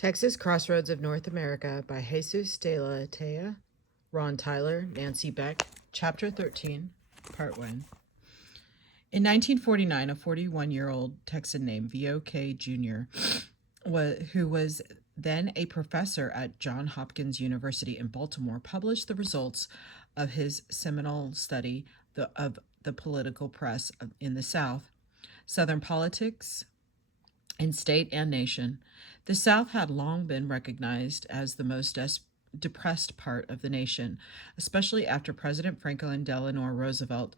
Texas Crossroads of North America by Jesús de la Teja, Ron Tyler, Nancy Beck, Chapter 13, Part 1. In 1949, a 41-year-old Texan named V.O.K. Jr., who was then a professor at Johns Hopkins University in Baltimore, published the results of his seminal study of the political press in the South, Southern politics in state and nation. The South had long been recognized as the most depressed part of the nation, especially after President Franklin Delano Roosevelt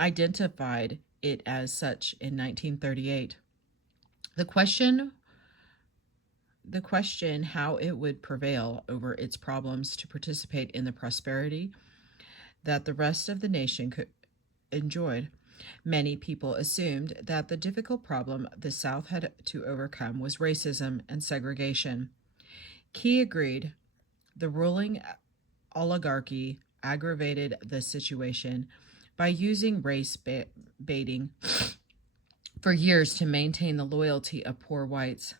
identified it as such in 1938. The question how it would prevail over its problems to participate in the prosperity that the rest of the nation enjoyed. Many people assumed that the difficult problem the South had to overcome was racism and segregation. Key agreed the ruling oligarchy aggravated the situation by using race baiting for years to maintain the loyalty of poor whites.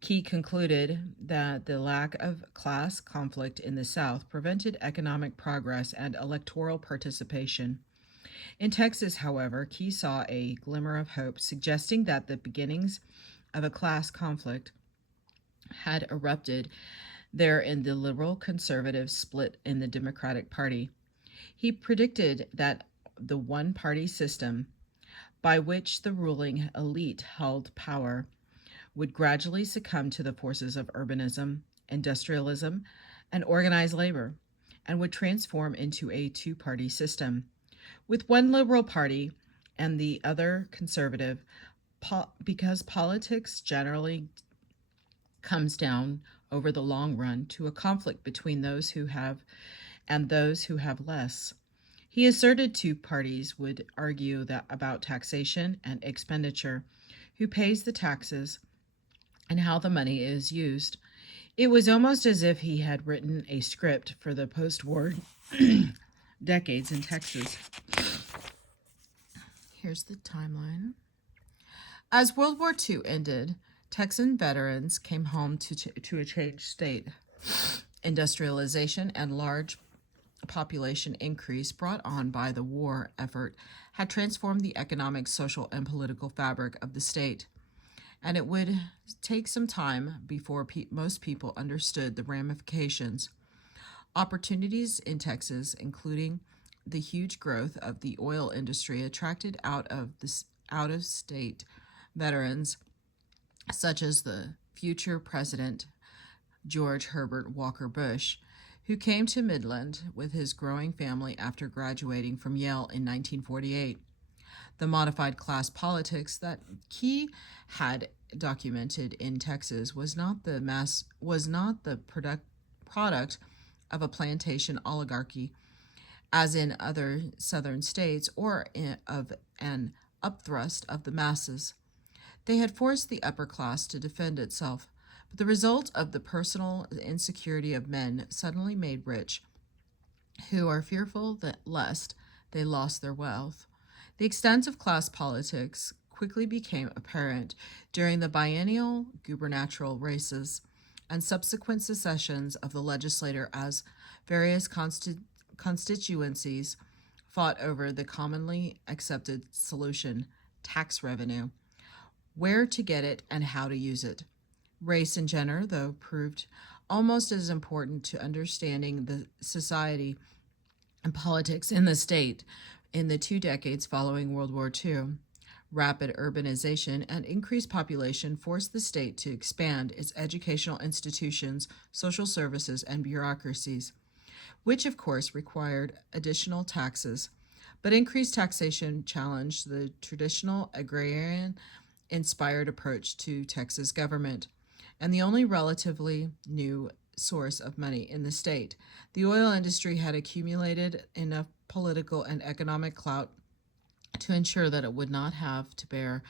Key concluded that the lack of class conflict in the South prevented economic progress and electoral participation. In Texas, however, Key saw a glimmer of hope, suggesting that the beginnings of a class conflict had erupted there in the liberal-conservative split in the Democratic Party. He predicted that the one-party system, by which the ruling elite held power, would gradually succumb to the forces of urbanism, industrialism, and organized labor, and would transform into a two-party system, with one liberal party and the other conservative, because politics generally comes down over the long run to a conflict between those who have and those who have less. He asserted two parties would argue about taxation and expenditure, who pays the taxes, and how the money is used. It was almost as if he had written a script for the post-war decades in Texas. Here's the timeline. As World War II ended, Texan veterans came home to a changed state. Industrialization and large population increase brought on by the war effort had transformed the economic, social, and political fabric of the state, and it would take some time before most people understood the ramifications. Opportunities in Texas, including the huge growth of the oil industry, attracted out-of-state veterans, such as the future President George Herbert Walker Bush, who came to Midland with his growing family after graduating from Yale in 1948. The modified class politics that Key had documented in Texas was not the product of a plantation oligarchy, as in other southern states, or of an upthrust of the masses. They had forced the upper class to defend itself, but the result of the personal insecurity of men suddenly made rich, who are fearful that lest they lost their wealth. The extent of class politics quickly became apparent during the biennial gubernatorial races and subsequent secessions of the legislature, as various constituencies fought over the commonly accepted solution: tax revenue, where to get it and how to use it. Race and gender, though, proved almost as important to understanding the society and politics in the state in the 2 decades following World War II. Rapid urbanization and increased population forced the state to expand its educational institutions, social services, and bureaucracies, which of course required additional taxes. But increased taxation challenged the traditional agrarian-inspired approach to Texas government, and the only relatively new source of money in the state. The oil industry had accumulated enough political and economic clout to ensure that it would not have to bear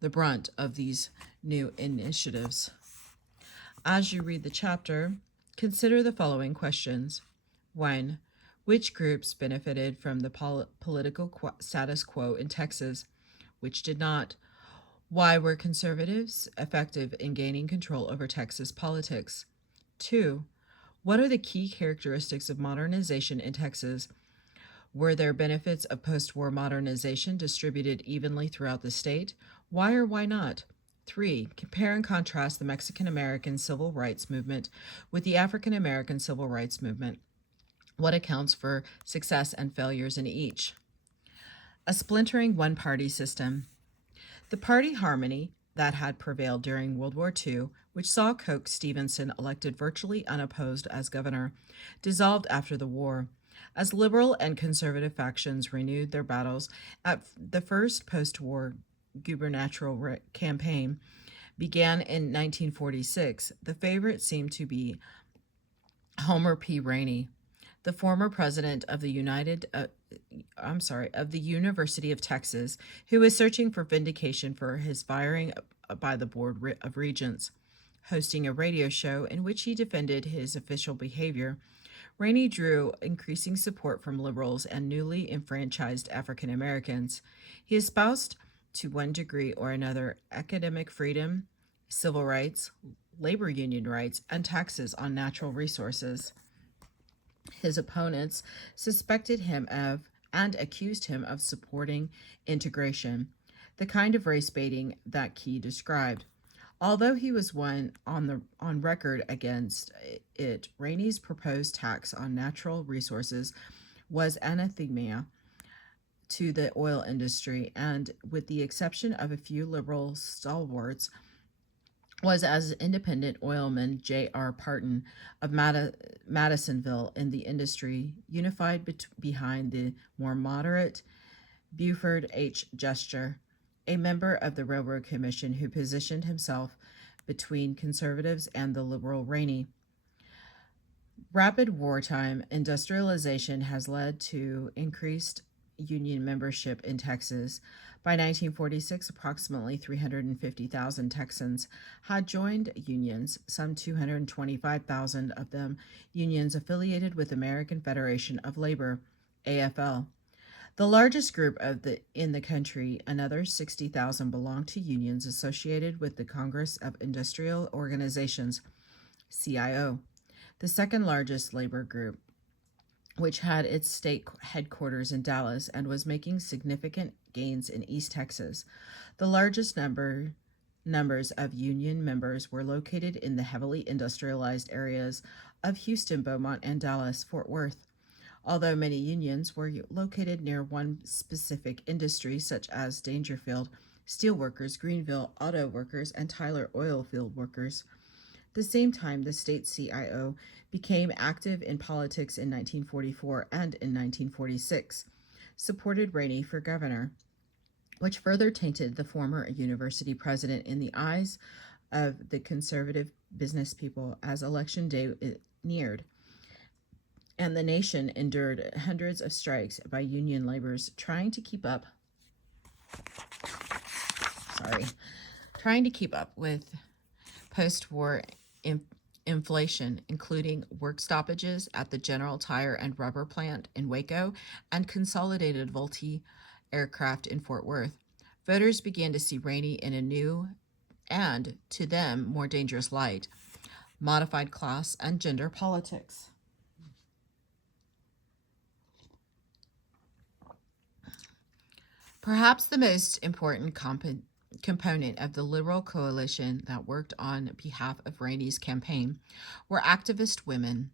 the brunt of these new initiatives. As you read the chapter, consider the following questions. 1. Which groups benefited from the political status quo in Texas? Which did not? Why were conservatives effective in gaining control over Texas politics? 2. What are the key characteristics of modernization in Texas? Were there benefits of post war modernization distributed evenly throughout the state? Why or why not? 3. Compare and contrast the Mexican American civil rights movement with the African American civil rights movement. What accounts for success and failures in each? A splintering one party system. The party harmony that had prevailed during World War II, which saw Coke Stevenson elected virtually unopposed as governor, dissolved after the war. As liberal and conservative factions renewed their battles at the first post war gubernatorial campaign began in 1946, the favorite seemed to be Homer P. Rainey, the former president of the University of Texas, who was searching for vindication for his firing by the Board of Regents. Hosting a radio show in which he defended his official behavior, Rainey drew increasing support from liberals and newly enfranchised African Americans. He espoused, to one degree or another, academic freedom, civil rights, labor union rights, and taxes on natural resources. His opponents suspected him of and accused him of supporting integration, the kind of race baiting that Key described. Although he was one on record against it, Rainey's proposed tax on natural resources was anathema to the oil industry, and with the exception of a few liberal stalwarts, was as independent oilman J.R. Parton of Madisonville in the industry, unified behind the more moderate Buford H. Gesture, a member of the Railroad Commission who positioned himself between conservatives and the liberal Rainey. Rapid wartime industrialization has led to increased union membership in Texas. By 1946, approximately 350,000 Texans had joined unions, some 225,000 of them unions affiliated with American Federation of Labor, AFL. The largest group in the country, another 60,000, belonged to unions associated with the Congress of Industrial Organizations, CIO, the second largest labor group, which had its state headquarters in Dallas and was making significant gains in East Texas. The largest numbers of union members were located in the heavily industrialized areas of Houston, Beaumont, and Dallas, Fort Worth. Although many unions were located near one specific industry, such as Dangerfield, steelworkers, Greenville, auto workers, and Tyler oil field workers. At the same time, the state CIO became active in politics in 1944 and in 1946, supported Rainey for governor, which further tainted the former university president in the eyes of the conservative business people as election day neared, and the nation endured hundreds of strikes by union laborers trying to keep up with post-war inflation, including work stoppages at the General Tire and Rubber plant in Waco and Consolidated Vultee Aircraft in Fort Worth. Voters began to see Rainey in a new and, to them, more dangerous light: modified class and gender politics. Perhaps the most important component of the liberal coalition that worked on behalf of Rainey's campaign were activist women,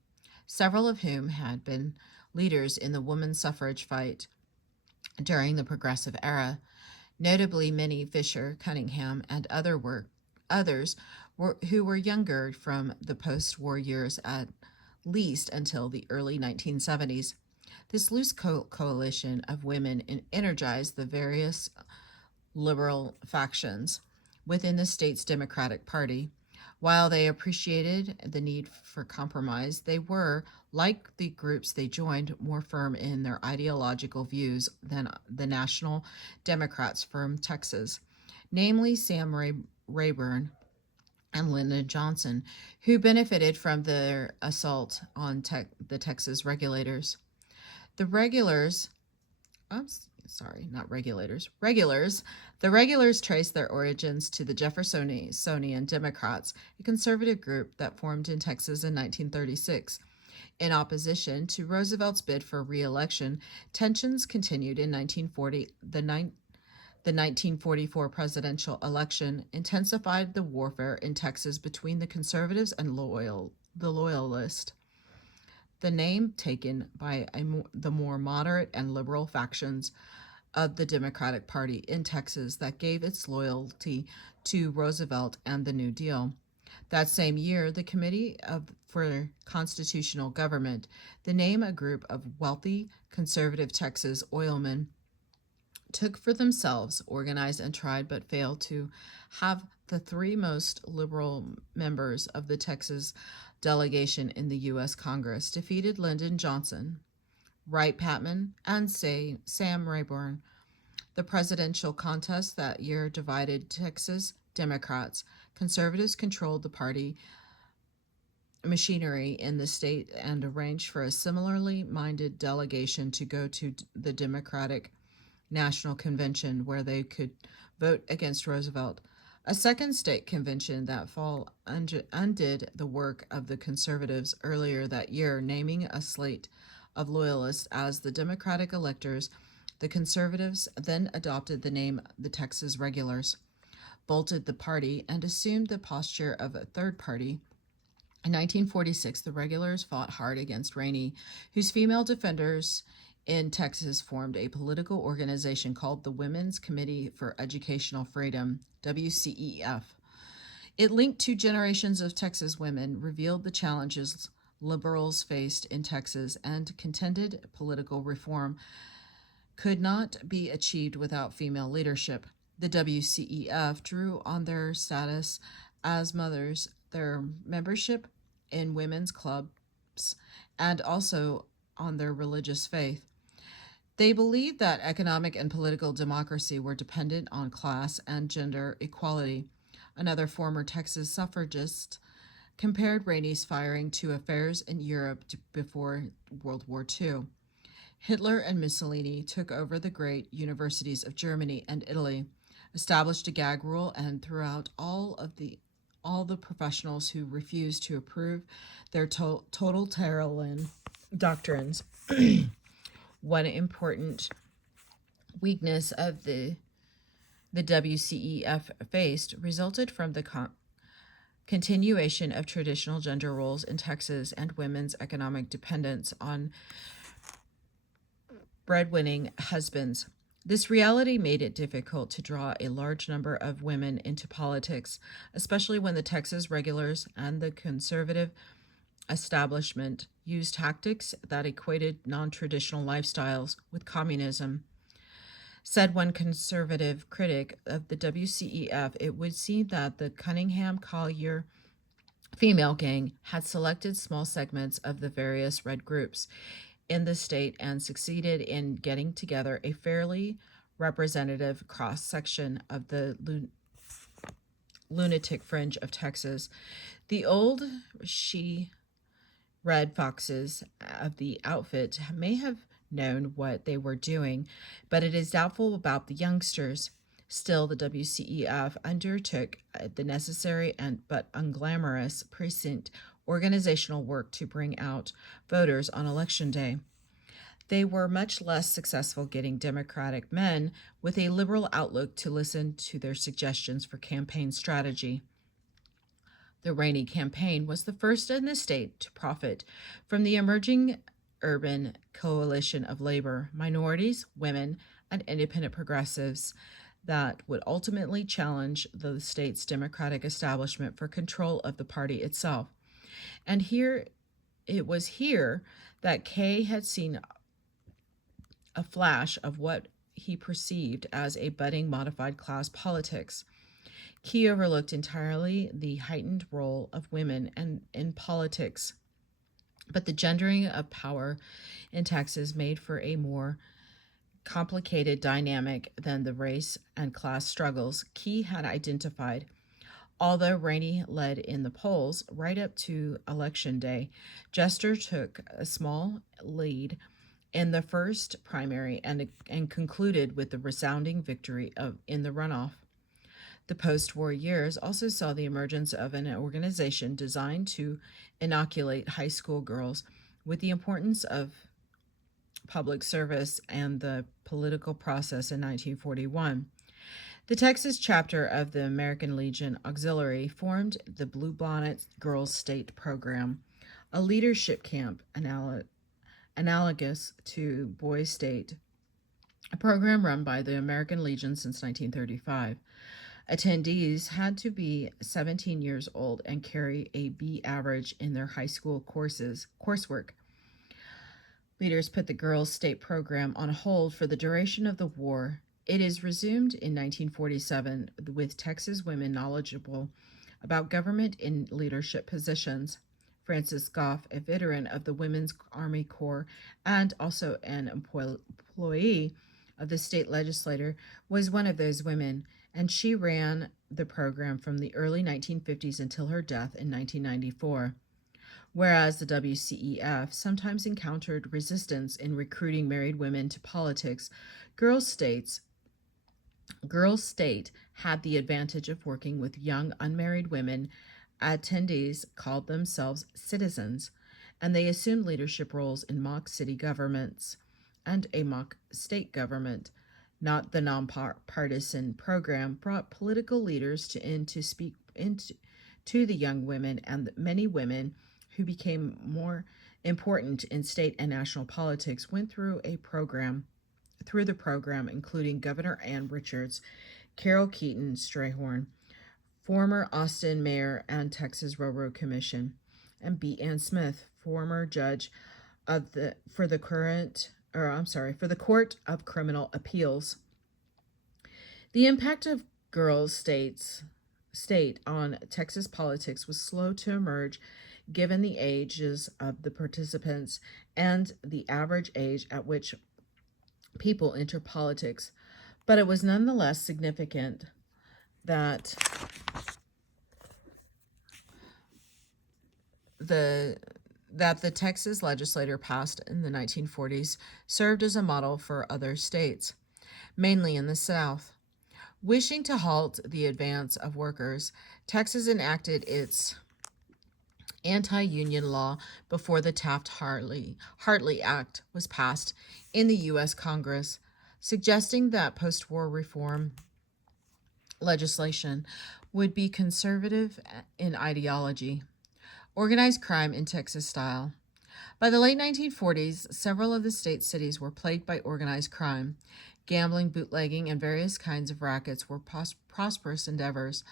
several of whom had been leaders in the women's suffrage fight during the Progressive era, notably Minnie Fisher Cunningham and others who were younger from the post-war years, at least until the early 1970s. This loose coalition of women energized the various liberal factions within the state's Democratic Party. While they appreciated the need for compromise, they were, like the groups they joined, more firm in their ideological views than the National Democrats from Texas, namely Sam Rayburn and Lyndon Johnson, who benefited from their assault on the Texas regulators. The regulars not regulators, regulars. The regulars trace their origins to the Jeffersonian Democrats, a conservative group that formed in Texas in 1936. In opposition to Roosevelt's bid for re-election, tensions continued in 1940. The 1944 presidential election intensified the warfare in Texas between the conservatives and the loyalists. The name taken by the more moderate and liberal factions of the Democratic Party in Texas that gave its loyalty to Roosevelt and the New Deal. That same year, the for Constitutional Government, the name a group of wealthy, conservative Texas oilmen took for themselves, organized and tried but failed to have the three most liberal members of the Texas delegation in the U.S. Congress defeated Lyndon Johnson, Wright Patman, and Sam Rayburn. The presidential contest that year divided Texas Democrats. Conservatives controlled the party machinery in the state and arranged for a similarly minded delegation to go to the Democratic National Convention where they could vote against Roosevelt. A second state convention that fall undid the work of the conservatives earlier that year, naming a slate of loyalists as the Democratic electors. The conservatives then adopted the name the Texas Regulars, bolted the party, and assumed the posture of a third party. In 1946, the Regulars fought hard against Rainey, whose female defenders in Texas formed a political organization called the Women's Committee for Educational Freedom, WCEF. It linked two generations of Texas women, revealed the challenges liberals faced in Texas, and contended political reform could not be achieved without female leadership. The WCEF drew on their status as mothers, their membership in women's clubs, and also on their religious faith. They believed that economic and political democracy were dependent on class and gender equality. Another former Texas suffragist compared Rainey's firing to affairs in Europe before World War II. Hitler and Mussolini took over the great universities of Germany and Italy, established a gag rule, and threw out all the professionals who refused to approve their totalitarian doctrines. One important weakness of the WCEF faced resulted from the continuation of traditional gender roles in Texas and women's economic dependence on breadwinning husbands. This reality made it difficult to draw a large number of women into politics, especially when the Texas Regulars and the conservative establishment used tactics that equated non-traditional lifestyles with communism. Said one conservative critic of the WCEF, it would seem that the Cunningham Collier female gang had selected small segments of the various red groups in the state and succeeded in getting together a fairly representative cross-section of the lunatic fringe of Texas. The old red foxes of the outfit may have known what they were doing, but it is doubtful about the youngsters. Still, the WCEF undertook the necessary but unglamorous precinct organizational work to bring out voters on Election Day. They were much less successful getting Democratic men with a liberal outlook to listen to their suggestions for campaign strategy. The Rainey campaign was the first in the state to profit from the emerging urban coalition of labor, minorities, women, and independent progressives that would ultimately challenge the state's Democratic establishment for control of the party itself. And it was here that Kay had seen a flash of what he perceived as a budding modified class politics. Key overlooked entirely the heightened role of women in politics, but the gendering of power in Texas made for a more complicated dynamic than the race and class struggles Key had identified. Although Rainey led in the polls right up to Election Day, Jester took a small lead in the first primary and concluded with the resounding victory in the runoff. The post war years also saw the emergence of an organization designed to inoculate high school girls with the importance of public service and the political process in 1941. The Texas chapter of the American Legion Auxiliary formed the Bluebonnet Girls State Program, a leadership camp analogous to Boys State, a program run by the American Legion since 1935. Attendees had to be 17 years old and carry a B average in their high school coursework. Leaders put the Girls' State Program on hold for the duration of the war. It is resumed in 1947 with Texas women knowledgeable about government in leadership positions. Frances Goff, a veteran of the Women's Army Corps and also an employee of the state legislature, was one of those women, and she ran the program from the early 1950s until her death in 1994. Whereas the WCEF sometimes encountered resistance in recruiting married women to politics, Girls State had the advantage of working with young unmarried women. Attendees called themselves citizens, and they assumed leadership roles in mock city governments and a mock state government. Not the nonpartisan program brought political leaders to speak to the young women, and many women who became more important in state and national politics went through the program, including Governor Ann Richards, Carol Keaton Strayhorn, former Austin mayor and Texas Railroad Commission, and B. Ann Smith, former judge for the Court of Criminal Appeals. The impact of Girls State on Texas politics was slow to emerge, given the ages of the participants and the average age at which people enter politics, but it was nonetheless significant that the Texas legislature passed in the 1940s served as a model for other states, mainly in the South. Wishing to halt the advance of workers, Texas enacted its anti-union law before the Taft-Hartley Act was passed in the U.S. Congress, suggesting that post-war reform legislation would be conservative in ideology. Organized crime in Texas style. By the late 1940s, several of the state's cities were plagued by organized crime. Gambling, bootlegging, and various kinds of rackets were prosperous endeavors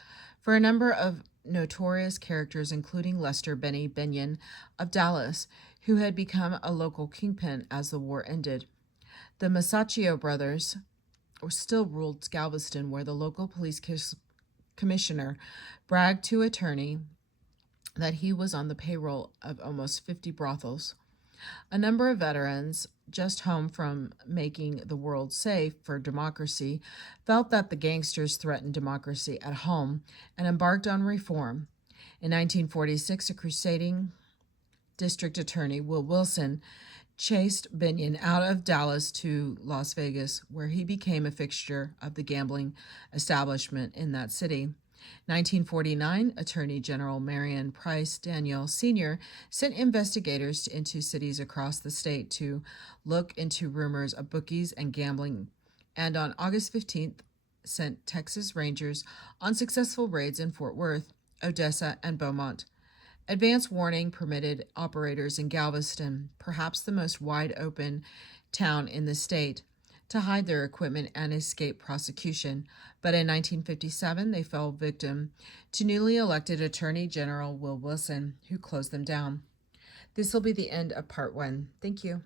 for a number of notorious characters, including Lester Benny Benyon of Dallas, who had become a local kingpin as the war ended. The Masaccio brothers still ruled Galveston, where the local police commissioner bragged to attorney that he was on the payroll of almost 50 brothels. A number of veterans, just home from making the world safe for democracy, felt that the gangsters threatened democracy at home and embarked on reform. In 1946, a crusading district attorney, Will Wilson, chased Benyon out of Dallas to Las Vegas, where he became a fixture of the gambling establishment in that city. 1949, Attorney General Marion Price Daniel Sr. sent investigators into cities across the state to look into rumors of bookies and gambling, and on August 15th, sent Texas Rangers on successful raids in Fort Worth, Odessa, and Beaumont. Advance warning permitted operators in Galveston, perhaps the most wide-open town in the state, to hide their equipment and escape prosecution, but in 1957 they fell victim to newly elected Attorney General Will Wilson, who closed them down. This will be the end of part 1. Thank you.